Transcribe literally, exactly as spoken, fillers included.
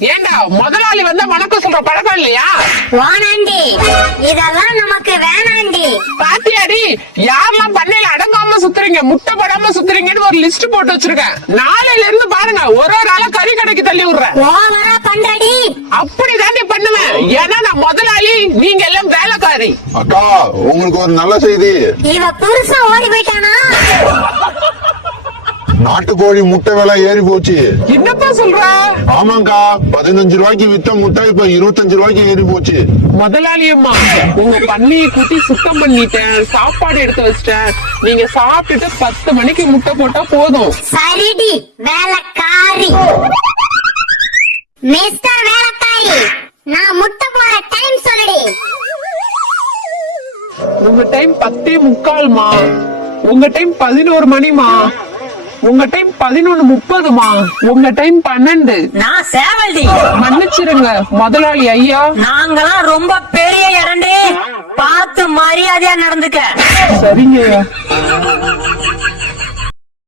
ஏண்டா முதலாளி வந்தா வணக்கம் சொல்ற பழக்கம் இல்லையா? வானாண்டி, இதெல்லாம் நமக்கு வேணாண்டி. பாத்தியாடி, யாரெல்லாம் பண்ணையில அடங்காம சுத்துறீங்க, முட்டை போடாம சுத்துறீங்கன்னு ஒரு லிஸ்ட் போட்டு வச்சிருக்கேன். நாளையில இருந்து பாருங்க, ஒரு ஒரு ஆளா கறி கடைக்கு தள்ளி விடுறேன். ஓவரா பண்றடி. அப்படிதாண்டி பண்ணுவேன். ஏன்னா நான் முதலாளி, நீங்க எல்லாம் வேலைக்காரி. அக்கா, உங்களுக்கு ஒரு நல்ல செய்தி. இவ புருஷன் ஓடி போயிட்டானா? நாட்டுக்கோழி முட்டை விலை ஏறி போச்சு. என்னப்பா சொல்ற? ஆமாங்கா, பதினஞ்சு ரூபாய்க்கு வித்த முட்டை இப்ப இருபத்தஞ்சு ரூபாய்க்கு ஏறி போச்சு. முதலாளி அம்மா, உங்க பண்ணையை கூட்டி சுத்தம் பண்ணிட்டேன், சாப்பாடு எடுத்து வச்சிட்டேன். நீங்க சாப்பிட்டுட்டு பத்து மணிக்கு முட்டை போட்டா போதும். சரிடி வேலைக்காரி. மிஸ்டர் வேலைக்காரி, நான் முட்டை போற டைம் சொல்லுடி. உங்க டைம் பத்தே முக்கால்மா, உங்க டைம் பதினோரு மணிமா, உங்க டைம் பதினொன்னு முப்பதுமா, உங்க டைம் பன்னெண்டு. நான் சேவல்டி. மன்னிச்சிருங்க முதலாளி ஐயா. நாங்கெல்லாம் ரொம்ப பெரிய இடண்டே, பார்த்து மரியாதையா நடந்துக்க. சரிங்க.